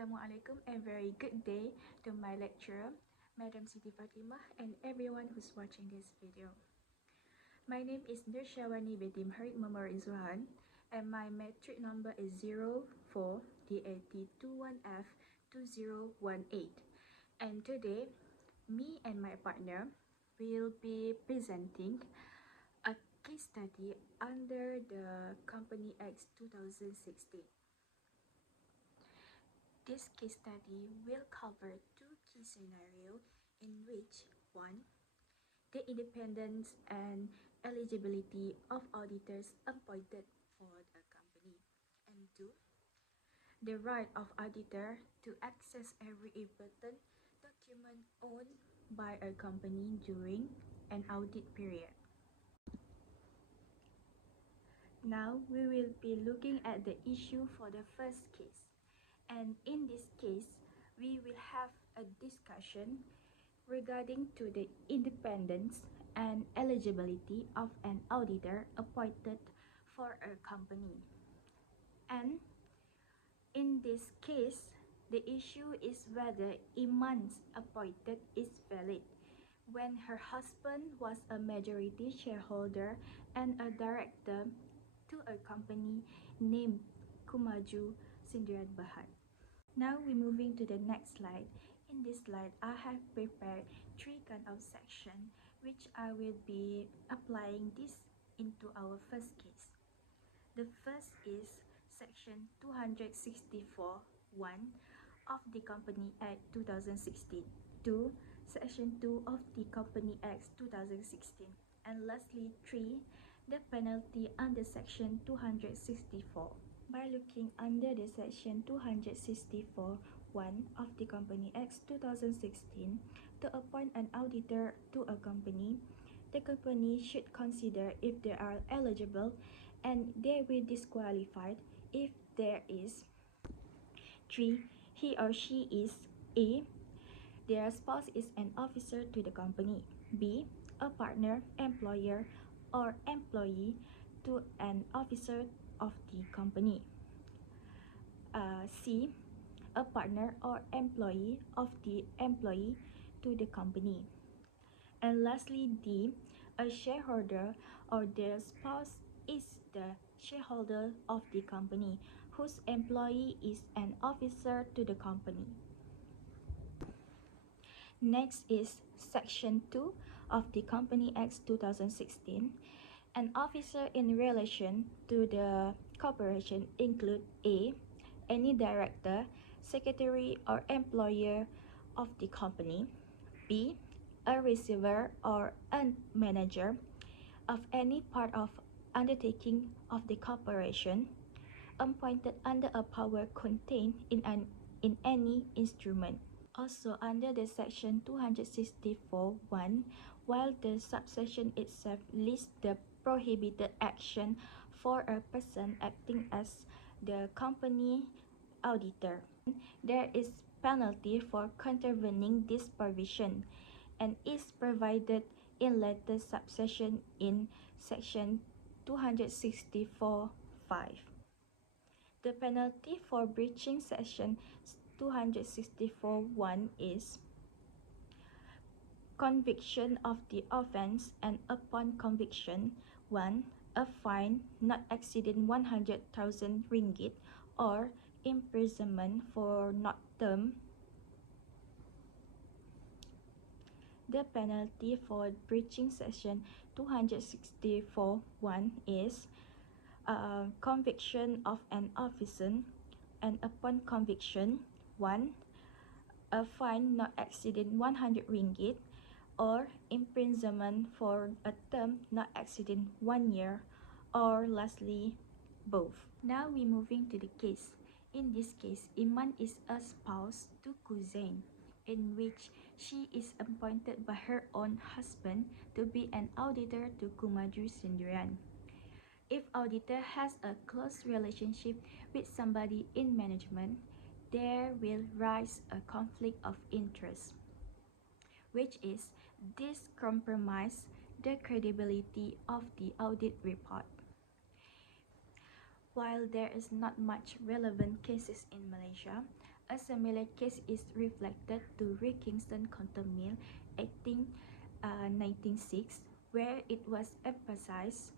Assalamualaikum and very good day to my lecturer, Madam Siti Fatimah, and everyone who's watching this video. My name is SHYAWANI binti MAHRIT RIZUHAN, and my metric number is 04DAT21F2018. And today, me and my partner will be presenting a case study under the Company Act 2016. This case study will cover two key scenarios in which 1. The independence and eligibility of auditors appointed for the company, and 2. The right of auditor to access every important document owned by a company during an audit period. Now we will be looking at the issue for the first case. And in this case, we will have a discussion regarding to the independence and eligibility of an auditor appointed for a company. And in this case, the issue is whether Iman's appointed is valid when her husband was a majority shareholder and a director to a company named Kumaju Sindiran Bahat. Now we're moving to the next slide. In this slide, I have prepared three kind of sections which I will be applying this into our first case. The first is section 264(1) of the Company Act 2016, 2. Section 2 of the Company Act 2016, and lastly 3. The penalty under section 264. By looking under the section 264(1) of the Company Act 2016, to appoint an auditor to a company, the company should consider if they are eligible and they will be disqualified if there is 3. He or she is A. Their spouse is an officer to the company, B. A partner, employer, or employee to an officer of the company, C. A partner or employee of the employee to the company, and lastly D. A shareholder or their spouse is the shareholder of the company whose employee is an officer to the company. Next is section 2 of the Company Act 2016. An officer in relation to the corporation include A. Any director, secretary, or employer of the company, B. A receiver or a manager of any part of undertaking of the corporation, appointed under a power contained in any instrument. Also under the section 264(1), while the subsection itself lists the prohibited action for a person acting as the company auditor, there is penalty for contravening this provision and is provided in later subsection in section 264(5). The penalty for breaching section 264(1) is conviction of the offense, and upon conviction, 1. A fine not exceeding 100,000 ringgit or imprisonment for not term. The penalty for breaching section 264(1) is conviction of an officer, and upon conviction, 1. A fine not exceeding 100 ringgit or imprisonment for a term not exceeding 1 year, or lastly, both. Now we're moving to the case. In this case, Iman is a spouse to Kuzain, in which she is appointed by her own husband to be an auditor to Kumaju Sindiran. If auditor has a close relationship with somebody in management, there will rise a conflict of interest, which is this compromise the credibility of the audit report. While there is not much relevant cases in Malaysia, A similar case is reflected to Rick Kingston Counter Mill 1906, where it was emphasized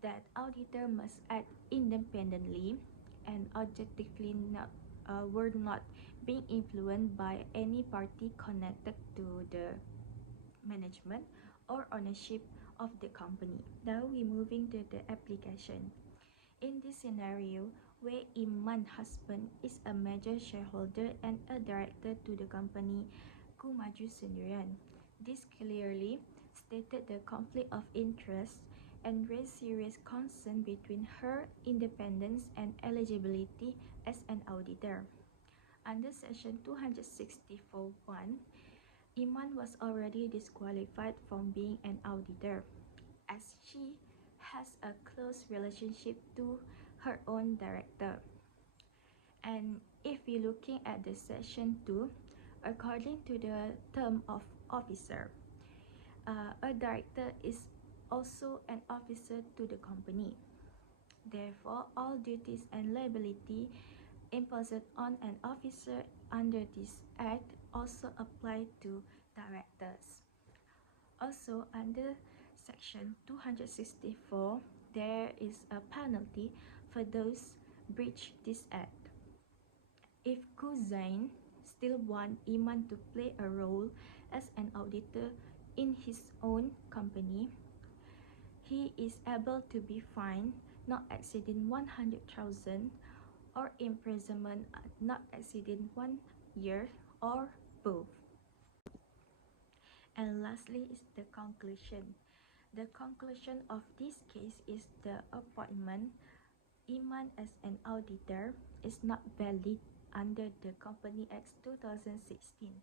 that auditor must act independently and objectively, were not being influenced by any party connected to the management or ownership of the company. Now we're moving to the application. In this scenario, where Iman husband is a major shareholder and a director to the company Kumaju Sendirian, this clearly stated the conflict of interest and raised serious concern between her independence and eligibility as an auditor. Under Section 264(1), Iman was already disqualified from being an auditor, as she has a close relationship to her own director. And if we're looking at the Section 2, according to the term of officer, a director is also an officer to the company. Therefore, all duties and liability imposed on an officer under this Act also apply to directors. Also, under Section 264, there is a penalty for those breach this Act. If Kuzain still want Iman to play a role as an auditor in his own company, he is able to be fined not exceeding 100,000 or imprisonment not exceeding 1 year or both. And lastly is the conclusion. The conclusion of this case is the appointment Iman as an auditor is not valid under the Company Act 2016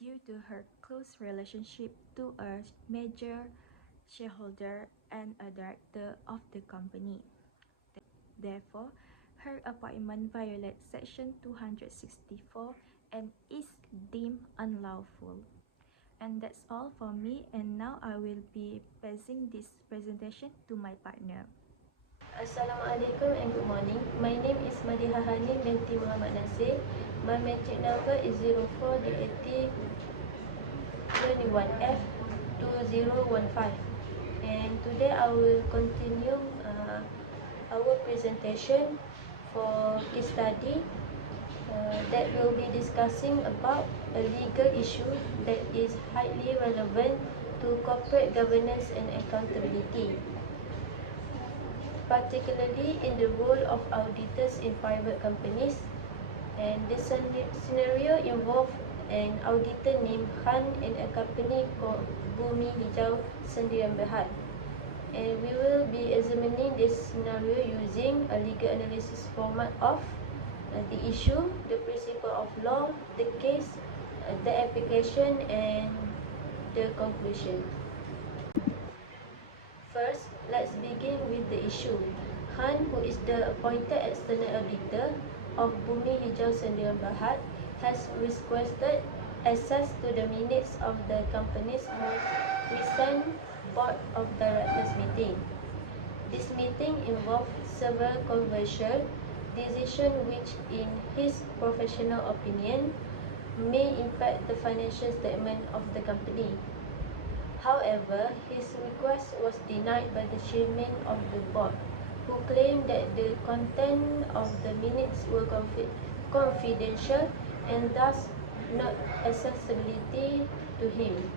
due to her close relationship to a major shareholder and a director of the company. Therefore, her appointment violates Section 264 and is deemed unlawful. And that's all for me, and now I will be passing this presentation to my partner. Assalamualaikum and good morning. My name is MADIHAH HANIN BINTI Muhammad NASIR. My matric number is 04DAT21F2015. And today I will continue our presentation for case study that will be discussing about a legal issue that is highly relevant to corporate governance and accountability, particularly in the role of auditors in private companies. And this scenario involved an auditor named Han and a company called Bumi Hijau Sendirian Berhad. And we will be examining this scenario using a legal analysis format of the issue, the principle of law, the case, the application, and the conclusion. First, let's begin with the issue. Han, who is the appointed external auditor of Bumi Hijau Sendirian Berhad, has requested access to the minutes of the company's most recent Board of Directors meeting. This meeting involved several controversial decisions which, in his professional opinion, may impact the financial statement of the company. However, his request was denied by the chairman of the board, who claimed that the content of the minutes were confidential and thus not accessibility to him.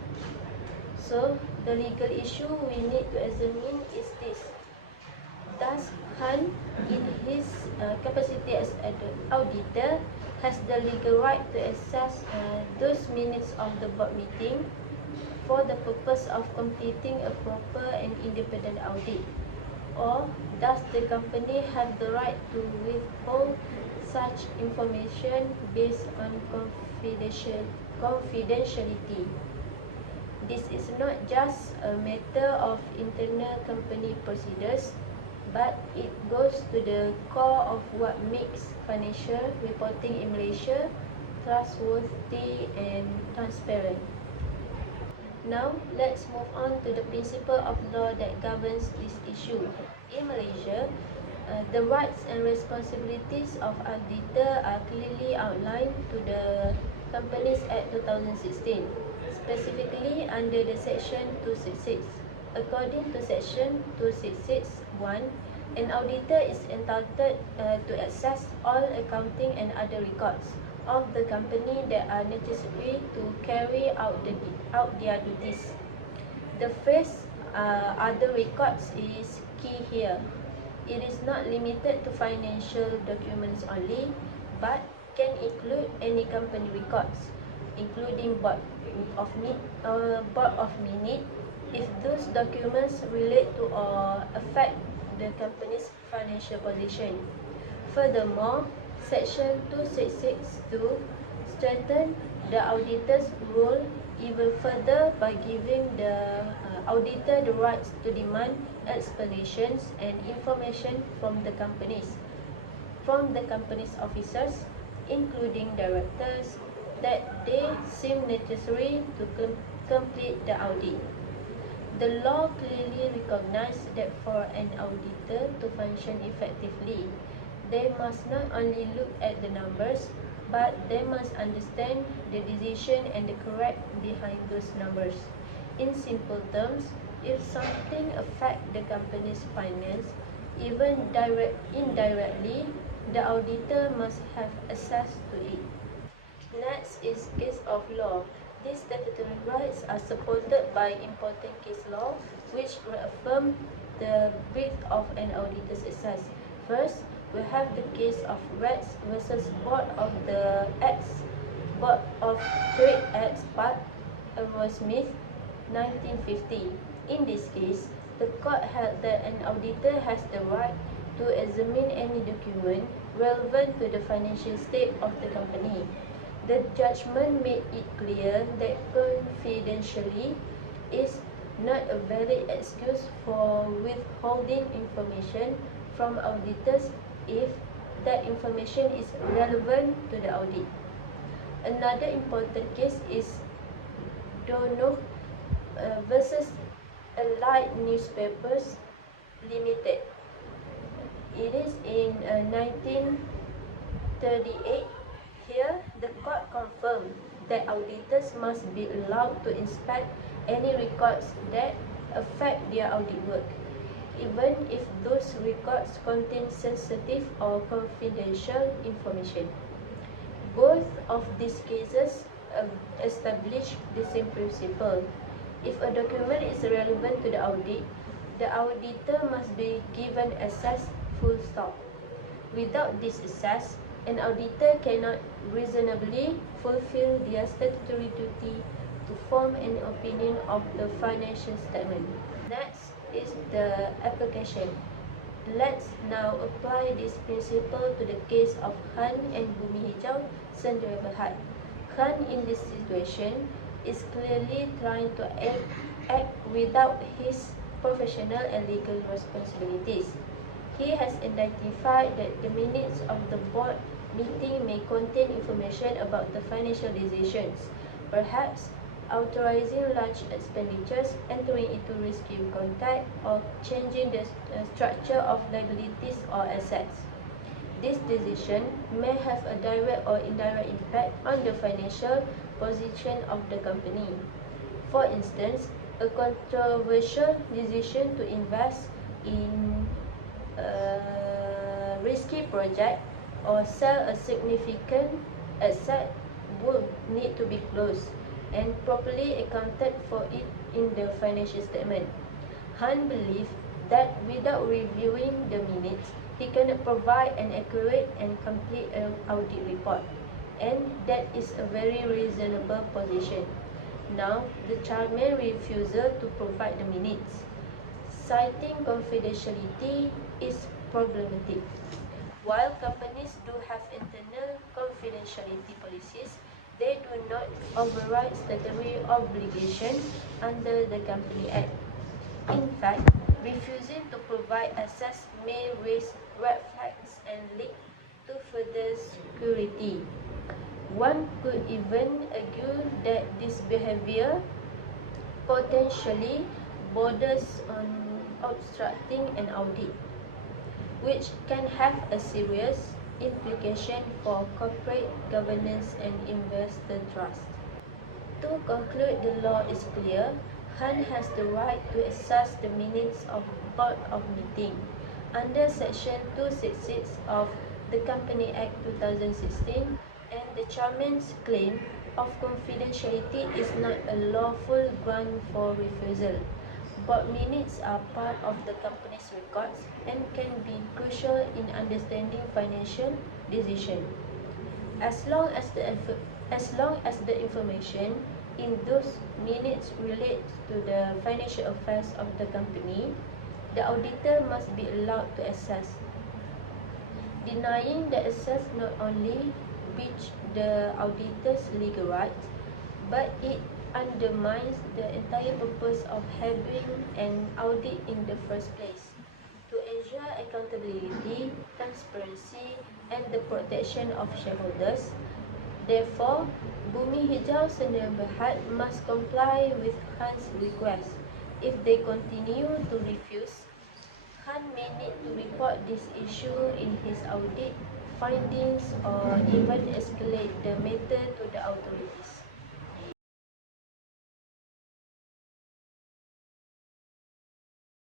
So, the legal issue we need to examine is this. Does Han, in his capacity as an auditor, has the legal right to access those minutes of the board meeting for the purpose of completing a proper and independent audit? Or does the company have the right to withhold such information based on confidentiality? This is not just a matter of internal company procedures, but it goes to the core of what makes financial reporting in Malaysia trustworthy and transparent. Now, let's move on to the principle of law that governs this issue. In Malaysia, The rights and responsibilities of auditor are clearly outlined to the Companies Act 2016, specifically under the Section 266. According to Section 266(1), an auditor is entitled to access all accounting and other records of the company that are necessary to carry out their duties. The phrase other records is key here. It is not limited to financial documents only, but can include any company records, including board of minute, if those documents relate to or affect the company's financial position. Furthermore, Section 266(2) strengthened the auditor's role even further by giving the auditor the rights to demand explanations and information from the company's officers, including directors, that they seem necessary to complete the audit. The law clearly recognizes that for an auditor to function effectively, they must not only look at the numbers, but they must understand the decision and the correct behind those numbers. In simple terms, if something affects the company's finance, even indirectly, the auditor must have access to it. Next is case of law. These statutory rights are supported by important case law, which reaffirm the breadth of an auditor's access. First, we have the case of Reds versus Board of Trade Acts Part Smith, 1950. In this case, the court held that an auditor has the right to examine any document relevant to the financial state of the company. The judgment made it clear that confidentiality is not a valid excuse for withholding information from auditors if that information is relevant to the audit. Another important case is Dono versus Allied Newspapers Limited. It is in 1938. Here, the court confirmed that auditors must be allowed to inspect any records that affect their audit work, even if those records contain sensitive or confidential information. Both of these cases establish the same principle. If a document is relevant to the audit, the auditor must be given access, full stop. Without this access, an auditor cannot reasonably fulfill their statutory duty to form an opinion of the financial statement. Next is the application. Let's now apply this principle to the case of Han and Bumi Hijau Sendiri Berhad. Han in this situation is clearly trying to act without his professional and legal responsibilities. He has identified that the minutes of the board meeting may contain information about the financial decisions, perhaps authorizing large expenditures, entering into risky contact, or changing the structure of liabilities or assets. This decision may have a direct or indirect impact on the financial position of the company. For instance, a controversial decision to invest in a risky project or sell a significant asset would need to be closed and properly accounted for it in the financial statement. Han believed that without reviewing the minutes, he cannot provide an accurate and complete audit report, and that is a very reasonable position. Now, the chairman's refusal to provide the minutes, citing confidentiality, is problematic. While companies do have internal confidentiality policies, they do not override statutory obligation under the Company Act. In fact, refusing to provide access may raise red flags and lead to further security. One could even argue that this behavior potentially borders on obstructing an audit. which can have a serious implication for corporate governance and investor trust. To conclude, the law is clear. Han has the right to access the minutes of Board of Meeting. Under Section 266 of the Company Act 2016, and the chairman's claim of confidentiality is not a lawful ground for refusal. Board minutes are part of the company's records and can be crucial in understanding financial decisions. As long as the information in those minutes relates to the financial affairs of the company, the auditor must be allowed to access. Denying the access not only breaches the auditor's legal rights, but it undermines the entire purpose of having an audit in the first place, to ensure accountability, transparency, and the protection of shareholders. Therefore, Bumi Hijau Sdn Bhd must comply with Han's request. If they continue to refuse, Han may need to report this issue in his audit findings or even escalate the matter to the authorities.